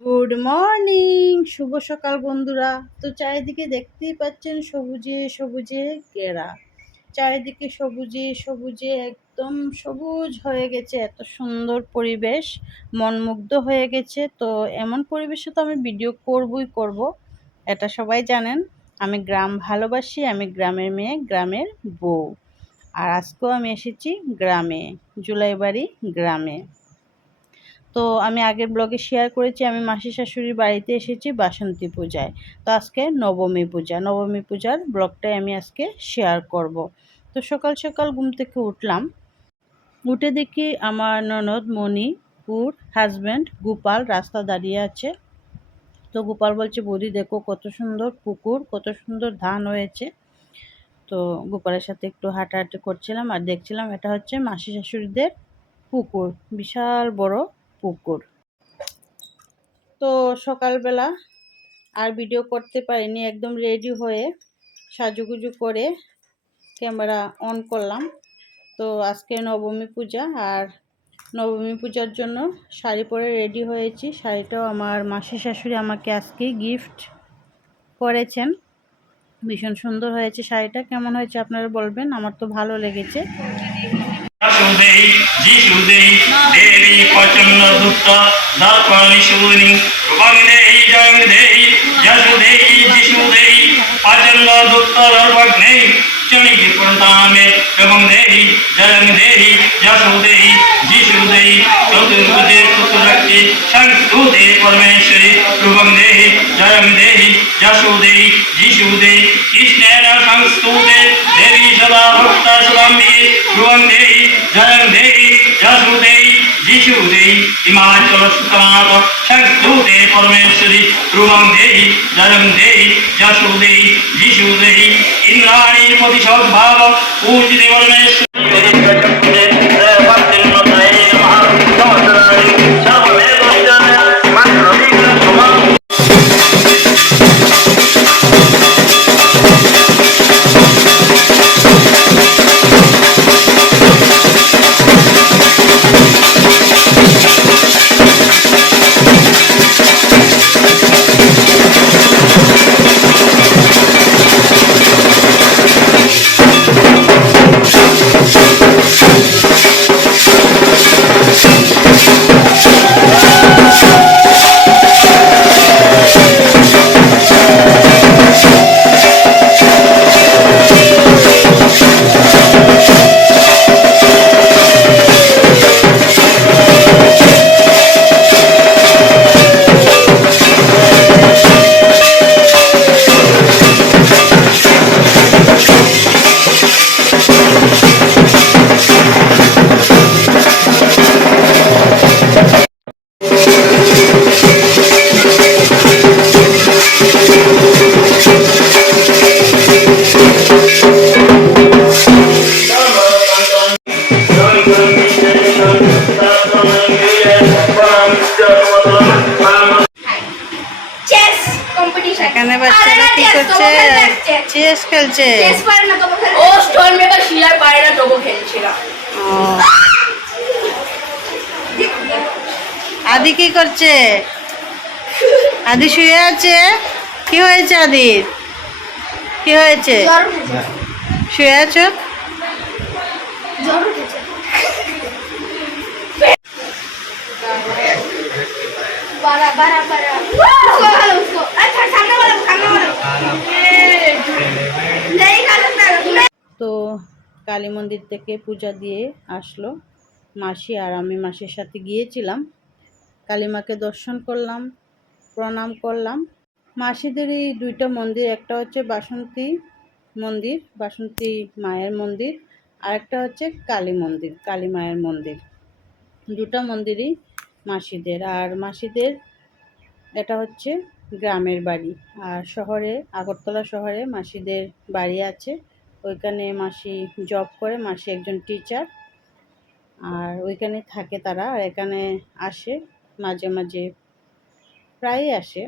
Good morning শুভ সকাল বন্ধুরা। তো চারিদিকে দেখতেই পাচ্ছেন সবুজে সবুজে ঘেরা। চারিদিকে সবুজে সবুজে একদম সবুজ হয়ে গেছে। এত সুন্দর পরিবেশ, মনমুগ্ধ হয়ে গেছে। তো এমন পরিবেশে তো আমি ভিডিও করবই করব, এটা সবাই জানেন। আমি গ্রাম ভালোবাসি, আমি গ্রামের মেয়ে, গ্রামের বউ। আর আজকেও আমি এসেছি গ্রামে, জুলাইবাড়ি গ্রামে। তো আমি আগের ব্লগে শেয়ার করেছি, আমি মাসি শাশুড়ির বাড়িতে এসেছি বাসন্তী পূজায়। তো আজকে নবমী পূজা, নবমী পূজার ব্লগটাই আমি আজকে শেয়ার করব। তো সকাল সকাল ঘুম থেকে উঠলাম, উঠে দেখি আমার ননদ মণি, পুর হাজব্যান্ড গোপাল রাস্তা দাঁড়িয়ে আছে। তো গোপাল বলছে, বৌদি, দেখো কত সুন্দর পুকুর, কত সুন্দর ধান হয়েছে। তো গোপালের সাথে একটু হাঁটাহাঁটি করছিলাম আর দেখছিলাম এটা হচ্ছে মাসি শাশুড়িদের পুকুর, বিশাল বড় পুকুর। তো সকালবেলা আর ভিডিও করতে পারিনি, একদম রেডি হয়ে সাজুগুজু করে ক্যামেরা অন করলাম। তো আজকে নবমী পূজা আর নবমী পূজার জন্য শাড়ি পরে রেডি হয়েছি। শাড়িটাও আমার মাসি শাশুড়ি আমাকে আজকে গিফট করেছেন। ভীষণ সুন্দর হয়েছে শাড়িটা। কেমন হয়েছে আপনারা বলবেন? আমার তো ভালো লেগেছে। शुद्धि जी शुद्धि देवी प्रचन्न दुप्त दर्पण शूनि रूपग्नेहि जग्नेहि यशुधेहि जिशुधेहि प्रचन्न दुप्त दर्पग्नेहि चणि कृतामे जग्नेहि जग्नेहि यशुधेहि जिशुधेहि चतुर्भुजे, चतुरक्ष যিশুদেই চতুর্ভুজে চতুরক্তি সংস্তুতে পরমেশ্বরী রূপং দেই জং দেই যশুদেই যিশুদেই কৃষ্ণের সংস্তুতে দেবী সদা ভক্ত সুলম্বি রূপং দেই জয়ং দেহি, যশু দেহি, যিশু দেহি, হিমাচল সুতনাথ সংস্তুতে পরমেশ্বরী রূপং দেহি জয়ং দেহি, যশু দেহি, যিশু দেহি, ইন্দ্রাণী প্রতিশোদ্ভাব চেস খেলছে। ও স্টোন মেকার শিয়ার পারে না তবু খেলছিল আদি কি করছে? আদি শুয়ে আছে? কি হয়েছে আদির কি হয়েছে? শুয়ে আছো? বারা বারা বারা তো কালী মন্দির থেকে পূজা দিয়ে আসলো মাসি আর আমি মাসির সাথে গিয়েছিলাম। কালী মাকে দর্শন করলাম, প্রণাম করলাম। মাসিদের এই দুইটা মন্দির, একটা হচ্ছে বাসন্তী মন্দির, বাসন্তী মায়ের মন্দির, আর একটা হচ্ছে কালী মন্দির, কালী মায়ের মন্দির। দুটা মন্দিরই মাসিদের, আর মাসিদের, এটা হচ্ছে গ্রামের বাড়ি। আর শহরে, আগরতলা শহরে মাসিদের বাড়ি আছে। ওইখানে মাসি জব করে, মাসি একজন টিচার আর ওইখানে থাকে তারা আর এখানে আসে, মাঝে মাঝে প্রায়ই আসে।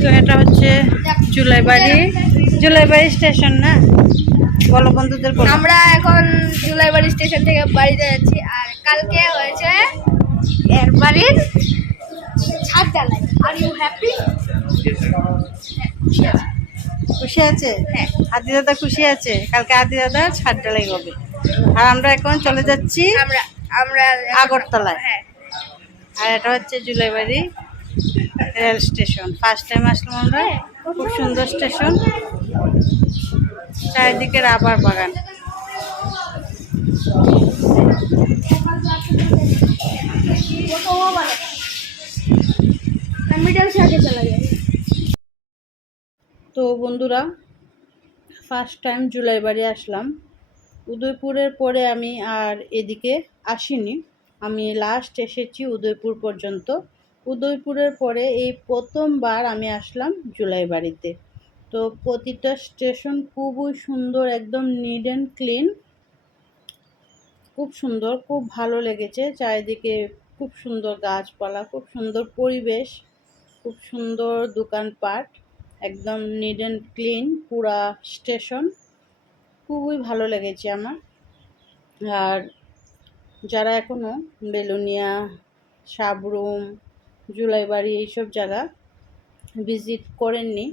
তো এটা হচ্ছে জুলাইবাড়ি জুলাইবাড়ি স্টেশন না? বলো বন্ধুদের বলো। আমরা এখন জুলাইবাড়ি স্টেশন থেকে বাড়িতে যাচ্ছি আর কালকে হয়েছে এর বাড়ির ছাদ জ্বালাই আর ইউ হ্যাপি খুশি আছে? হ্যাঁ। আদি দাদা খুশি আছে? কালকে আদি দাদা ছাদ ঢালাই হবে। আর আমরা এখন চলে যাচ্ছি আমরা আমরা আগরতলায়। হ্যাঁ। আর এটা হচ্ছে Julaibari rail station. First time আসলাম আমরা। খুব সুন্দর স্টেশন। চারিদিকে রাবার বাগান। তো বন্ধুরা ফার্স্ট টাইম জুলাই বাড়ি আসলাম। উদয়পুরের পরে আমি আর এদিকে আসিনি। আমি লাস্ট এসেছি উদয়পুর পর্যন্ত। উদয়পুরের পরে এই প্রথমবার আমি আসলাম জুলাইবাড়িতে তো প্রতিটা স্টেশন খুবই সুন্দর, একদম নিড অ্যান্ড ক্লিন খুব সুন্দর, খুব ভালো লেগেছে। চারিদিকে খুব সুন্দর গাছপালা, খুব সুন্দর পরিবেশ, খুব সুন্দর দোকানপাট, একদম নিড অ্যান্ড ক্লিন পুরা স্টেশন। খুবই ভালো লেগেছে আমার। আর যারা এখনও বেলুনিয়া, সাবরুম, জুলাইবাড়ি এইসব জায়গা ভিজিট করেননি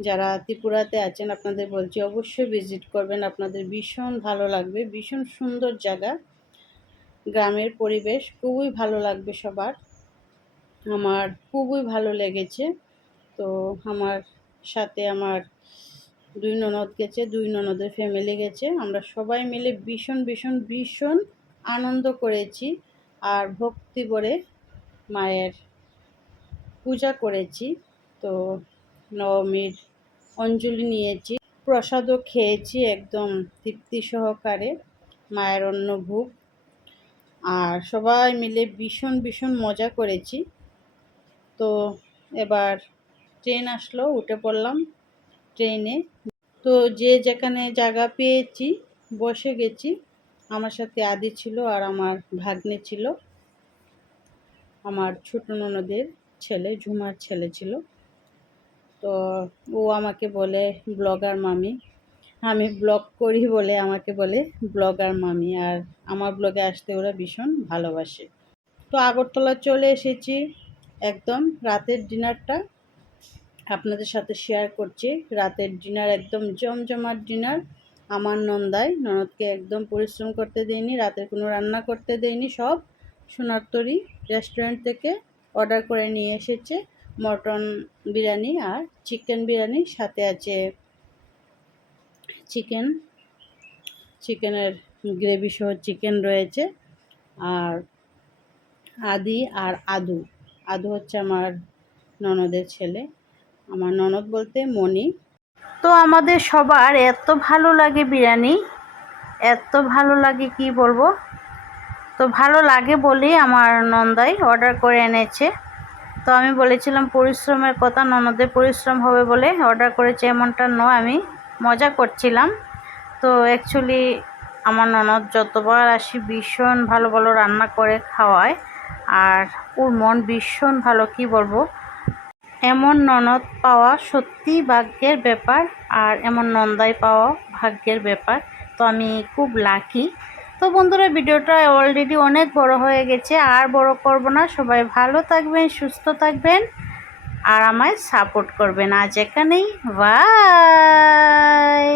যারা ত্রিপুরাতে আছেন, আপনাদের বলছি অবশ্যই ভিজিট করবেন। আপনাদের ভীষণ ভালো লাগবে, ভীষণ সুন্দর জায়গা। গ্রামের পরিবেশ খুবই ভালো লাগবে সবার। আমার খুবই ভালো লেগেছে। তো আমার সাথে আমার দুই ননদ গেছে, দুই ননদের ফ্যামিলি গেছে। আমরা সবাই মিলে ভীষণ ভীষণ ভীষণ আনন্দ করেছি আর ভক্তি করে মায়ের পূজা করেছি। তো নবমীর অঞ্জলি নিয়েছি। প্রসাদও খেয়েছি একদম তৃপ্তি সহকারে, মায়ের অন্নভোগ। আর সবাই মিলে ভীষণ ভীষণ মজা করেছি। তো এবার ট্রেন আসলো, উঠে পড়লাম ট্রেনে। তো যে যেখানে জায়গা পেয়েছি, বসে গেছি। আমার সাথে আদি ছিল আর আমার ভাগ্নে ছিল। আমার ছোট ননদের ছেলে, ঝুমার ছেলে ছিল। তো ও আমাকে বলে, ব্লগার মামি। আমি ব্লগ করি বলে আমাকে বলে, ব্লগার মামি। আর আমার ব্লগে আসতে ওরা ভীষণ ভালোবাসে। তো আগরতলা চলে এসেছি একদম রাতের ডিনারটা। আপনাদের সাথে শেয়ার করছি। রাতের ডিনার একদম জমজমাট ডিনার। আমার নন্দায় ননদকে একদম পরিশ্রম করতে দেয়নি, রাতের কোনো রান্না করতে দেয়নি, সব সোনারতরি রেস্টুরেন্ট থেকে অর্ডার করে নিয়ে এসেছে। মটন বিরিয়ানি আর চিকেন বিরিয়ানি, সাথে আছে চিকেন, চিকেনের গ্রেভি সহ চিকেন রয়েছে আর আদি আর আদু। আদু হচ্ছে আমার ননদের ছেলে। আমার ননদ বলতে মণি। তো আমাদের সবার এত ভালো লাগে বিরিয়ানি, এত ভালো লাগে কি বলব? তো ভালো লাগে বলেই আমার নন্দাই অর্ডার করে এনেছে। তো আমি বলেছিলাম, পরিশ্রমের কথা ননদের পরিশ্রম হবে বলে অর্ডার করেছে এমনটা নয়, আমি মজা করছিলাম। তো অ্যাকচুয়ালি আমার ননদ যতবার আসি ভীষণ ভালো ভালো রান্না করে খাওয়ায়, আর ওর মন ভীষণ ভালো, কি বলব? এমন ননদ পাওয়া সত্যি ভাগ্যের ব্যাপার, আর এমন নন্দাই পাওয়া ভাগ্যের ব্যাপার। তো আমি খুব লাকি তো বন্ধুরা, ভিডিওটা অলরেডি অনেক বড় হয়ে গেছে। আর বড় করব না, সবাই ভালো থাকবেন, সুস্থ থাকবেন আর আমায় সাপোর্ট করবেন। আজ এখানেই বাই